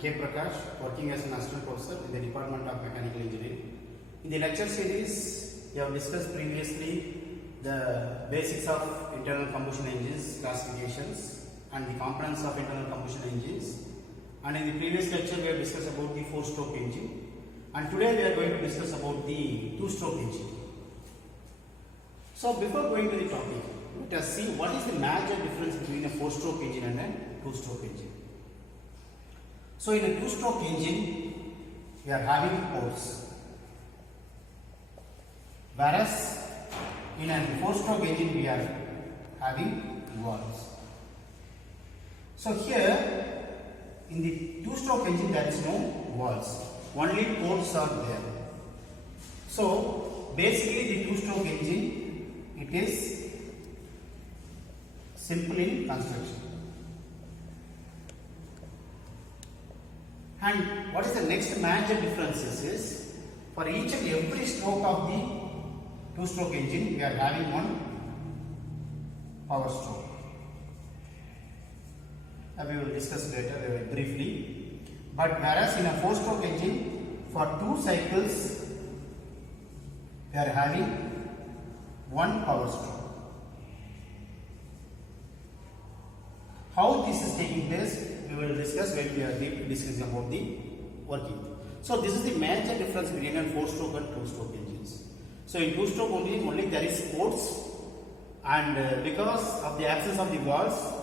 K. Prakash, working as an assistant professor in the Department of Mechanical Engineering. In the lecture series, we have discussed previously the basics of internal combustion engines, classifications, and the components of internal combustion engines. And in the previous lecture, we have discussed about the 4-stroke engine. And today, we are going to discuss about the 2-stroke engine. So, before going to the topic, let us see what is the major difference between a 4-stroke engine and a 2-stroke engine. So, in a 2-stroke engine, we are having ports, whereas in a 4-stroke engine, we are having valves. So, here in the 2-stroke engine, there is no valves, only ports are there. So, basically, the 2-stroke engine, it is simple in construction. And what is the next major differences is, for each and every stroke of the 2-stroke engine, we are having one power stroke. We will discuss later briefly. But whereas in a 4-stroke engine, for 2 cycles, we are having one power stroke. How this is taking place, we will discuss when we are discussing about the working. So this is the major difference between a 4-stroke and 2-stroke engines. So in 2-stroke only there is ports, and because of the absence of the valves,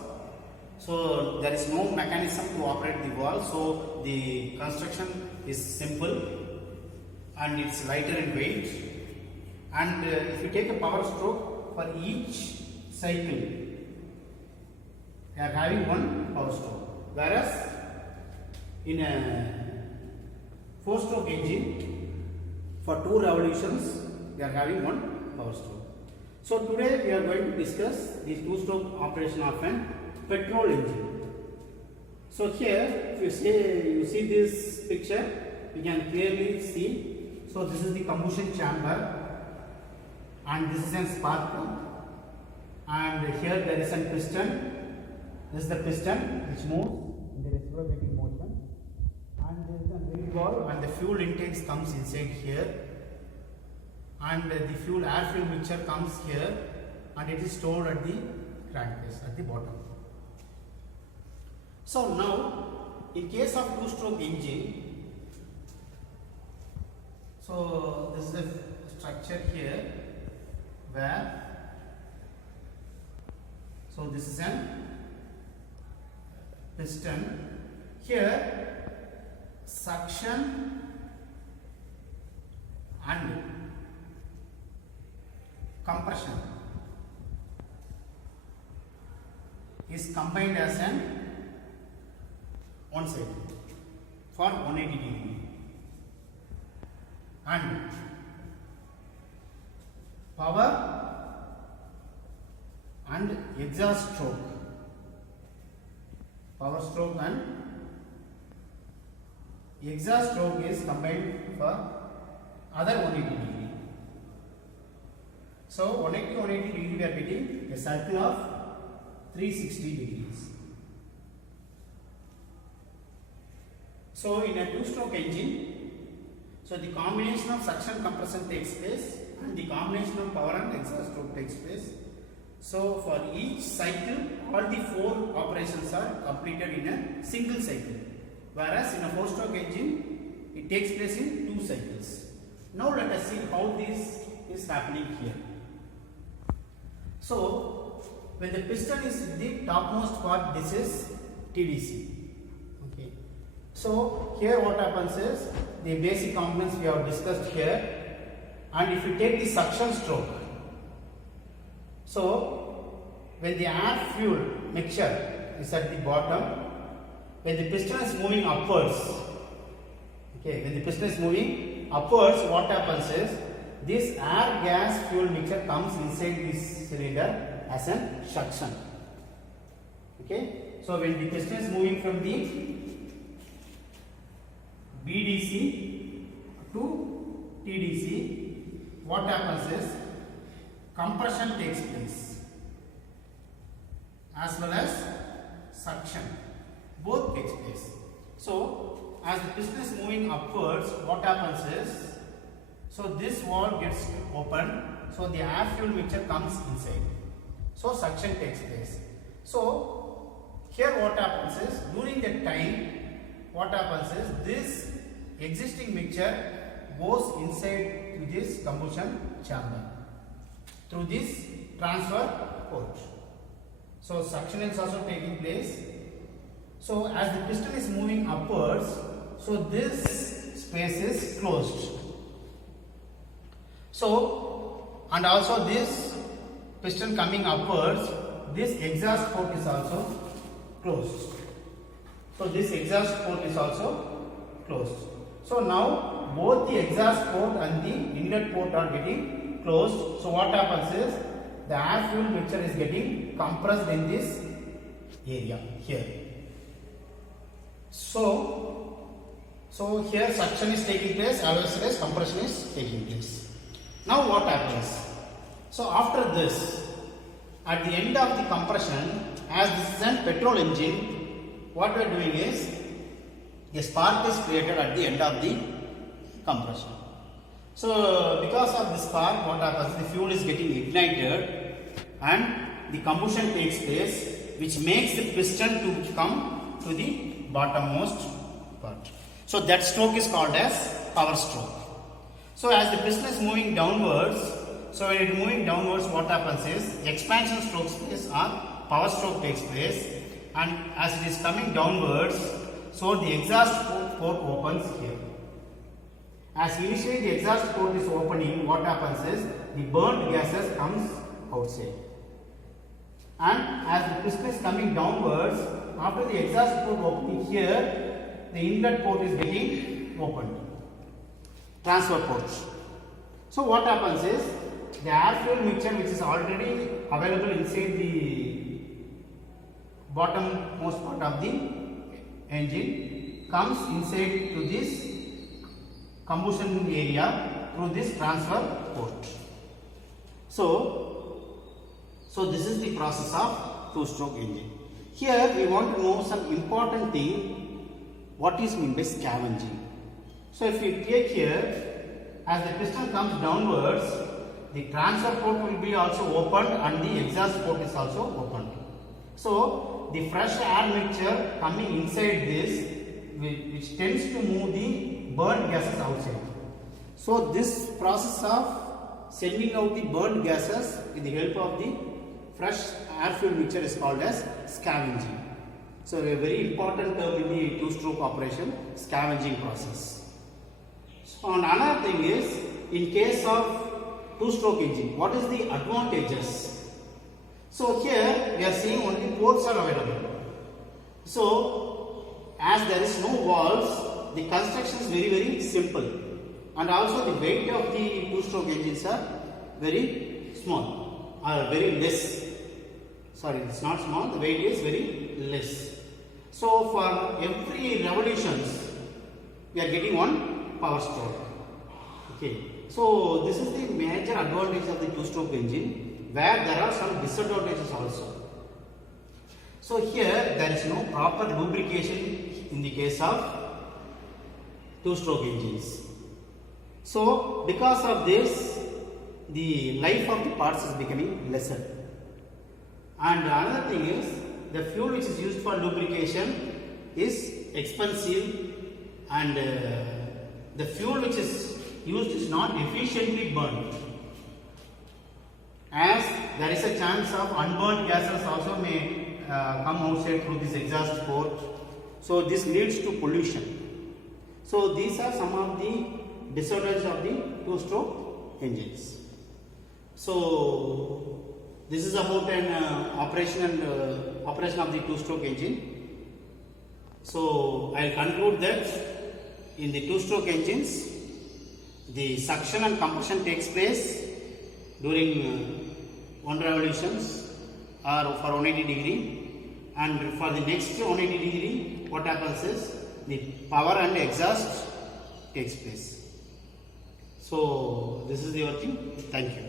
so there is no mechanism to operate the valve. So the construction is simple and it's lighter in weight. And if you take a power stroke, for each cycle, we are having one power stroke, whereas in a 4-stroke engine, for 2 revolutions, we are having one power stroke. So today we are going to discuss the 2-stroke operation of an petrol engine. So here, if you see this picture, you can clearly see. So this is the combustion chamber, and this is a spark plug, and here there is a piston. This is the piston which moves in the reciprocating motion, and there is a wheel valve, and the fuel intake comes inside here, and the air fuel mixture comes here, and it is stored at the crankcase at the bottom. So now, in case of 2-stroke engine, so this is the structure here, where, so this is an piston. Here, suction and compression is combined as an one side for 180 degree, and power and exhaust stroke, power stroke and exhaust stroke is combined for other 180 degree. So 180 degree we are getting a circle of 360 degrees. So in a 2-stroke engine, so the combination of suction compression takes place, and the combination of power and exhaust stroke takes place. So for each cycle, all the 4 operations are completed in a single cycle, whereas in a 4-stroke engine, it takes place in 2 cycles. Now let us see how this is happening here. So when the piston is the topmost part, this is TDC. Okay. So here what happens is, the basic components we have discussed here, and if you take the suction stroke, so when the air fuel mixture is at the bottom, when the piston is moving upwards, okay, when the piston is moving upwards, what happens is, this air gas fuel mixture comes inside this cylinder as a suction. Okay, so when the piston is moving from the BDC to TDC, what happens is, compression takes place as well as suction, both takes place. So as the piston is moving upwards, what happens is, so this valve gets open, so the air fuel mixture comes inside. So suction takes place. So here what happens is, during that time, what happens is, this existing mixture goes inside to this combustion chamber through this transfer port. So suction is also taking place. So as the piston is moving upwards, so this space is closed. So, and also this piston coming upwards, this exhaust port is also closed. So this exhaust port is also closed. So now both the exhaust port and the inlet port are getting closed. So what happens is, the air fuel mixture is getting compressed in this area here. So here suction is taking place, as well as compression is taking place. Now what happens? So after this, at the end of the compression, as this is a petrol engine, what we are doing is, a spark is created at the end of the compression. So because of this spark, what happens? The fuel is getting ignited and the combustion takes place, which makes the piston to come to the bottommost part. So that stroke is called as power stroke. So as the piston is moving downwards, so when it is moving downwards, what happens is, expansion stroke space or power stroke takes place, and as it is coming downwards, so the exhaust port opens here. As initially the exhaust port is opening, what happens is, the burnt gases comes outside. And as the piston is coming downwards, after the exhaust port opening here, the inlet port is getting opened. Transfer ports. So what happens is, the air fuel mixture which is already available inside the bottommost part of the engine comes inside to this combustion area through this transfer port. So this is the process of two-stroke engine. Here we want to know some important thing, what is meant by scavenging. So if you take here, as the piston comes downwards, the transfer port will be also opened and the exhaust port is also opened. So the fresh air mixture coming inside this, which tends to move the burnt gases outside. So this process of sending out the burnt gases with the help of the fresh air fuel mixture is called as scavenging. So a very important term in the two-stroke operation, scavenging process. So another thing is, in case of two-stroke engine, what is the advantages? So here we are seeing only ports are available. So as there is no valves, the construction is very simple, and also the weight of the two-stroke engines are very small, or very less. Sorry, it's not small, the weight is very less. So for every revolutions, we are getting one power stroke. Okay, so this is the major advantage of the two-stroke engine, where there are some disadvantages also. So here there is no proper lubrication in the case of two-stroke engines. So because of this, the life of the parts is becoming lesser. And another thing is, the fuel which is used for lubrication is expensive, and the fuel which is used is not efficiently burned, as there is a chance of unburned gases also may come outside through this exhaust port. So this leads to pollution. So these are some of the disadvantages of the two-stroke engines. So this is about an operation of the two-stroke engine. So I will conclude that in the two-stroke engines, the suction and compression takes place during one revolutions or for 180 degree, and for the next 180 degree, what happens is the power and exhaust takes place. So this is the working. Thank you.